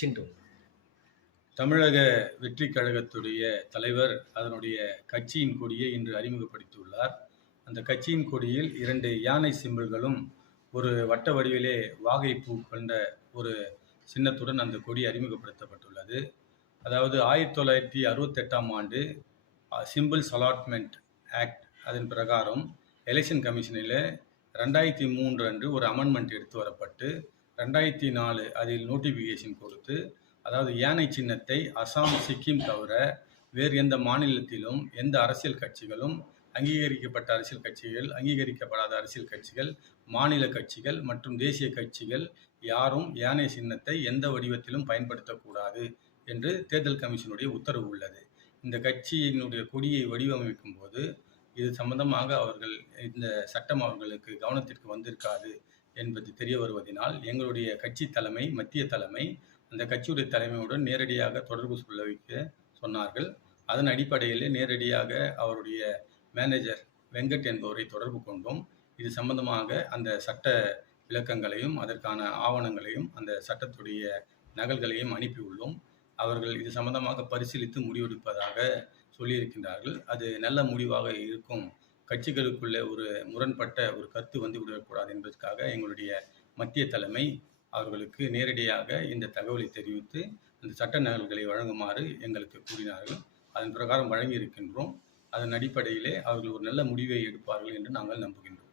சிண்டு. தமிழக வெற்றிக் கழகத்துடைய தலைவர் அதனுடைய கட்சியின் கொடியை இன்று அறிமுகப்படுத்தியுள்ளார். அந்த கட்சியின் கொடியில் 2 யானை சிம்பல்களும் ஒரு வட்ட வடிவிலே வாகைப்பூ கொண்ட ஒரு சின்னத்துடன் அந்த கொடி அறிமுகப்படுத்தப்பட்டுள்ளது. அதாவது 1968ஆம் ஆண்டு சிம்பிள்ஸ் அலாட்மெண்ட் ஆக்ட் அதன் பிரகாரம் எலெக்ஷன் கமிஷனில் 2003 அன்று ஒரு அமெண்ட்மெண்ட் எடுத்து வரப்பட்டு 2004 அதில் நோட்டிஃபிகேஷன் கொடுத்து, அதாவது யானை சின்னத்தை அசாம், சிக்கிம் தவிர வேறு எந்த மாநிலத்திலும் எந்த அரசியல் கட்சிகளும், அங்கீகரிக்கப்பட்ட அரசியல் கட்சிகள், அங்கீகரிக்கப்படாத அரசியல் கட்சிகள், மாநில கட்சிகள் மற்றும் தேசிய கட்சிகள் யாரும் யானை சின்னத்தை எந்த வடிவத்திலும் பயன்படுத்தக்கூடாது என்று தேர்தல் கமிஷனுடைய உத்தரவு உள்ளது. இந்த கட்சியினுடைய கொடியை வடிவமைக்கும் போது இது சம்பந்தமாக அவர்கள் இந்த சட்டம் அவர்களுக்கு கவனத்திற்கு வந்திருக்காது என்பது தெரிய வருவதனால் எங்களுடைய கட்சி தலைமை, மத்திய தலைமை அந்த கட்சியுடைய தலைமையுடன் நேரடியாக தொடர்பு சொல்ல வைக்க சொன்னார்கள். அதன் அடிப்படையில் நேரடியாக அவருடைய மேனேஜர் வெங்கட் என்பவரை தொடர்பு கொண்டோம். இது சம்பந்தமாக அந்த சட்ட விளக்கங்களையும் அதற்கான ஆவணங்களையும் அந்த சட்டத்துடைய நகல்களையும் அனுப்பியுள்ளோம். அவர்கள் இது சம்பந்தமாக பரிசீலித்து முடிவெடுப்பதாக சொல்லியிருக்கின்றார்கள். அது நல்ல முடிவாக இருக்கும். கட்சிகளுக்குள்ளே ஒரு முரண்பட்ட ஒரு கருத்து வந்து விடக்கூடாது என்பதற்காக எங்களுடைய மத்திய தலைமை அவர்களுக்கு நேரடியாக இந்த தகவலை தெரிவித்து அந்த சட்ட நகல்களை வழங்குமாறு எங்களுக்கு கூறினார்கள். அதன் பிரகாரம் வழங்கியிருக்கின்றோம். அதன் அடிப்படையிலே அவர்கள் ஒரு நல்ல முடிவை எடுப்பார்கள் என்று நாங்கள் நம்புகின்றோம்.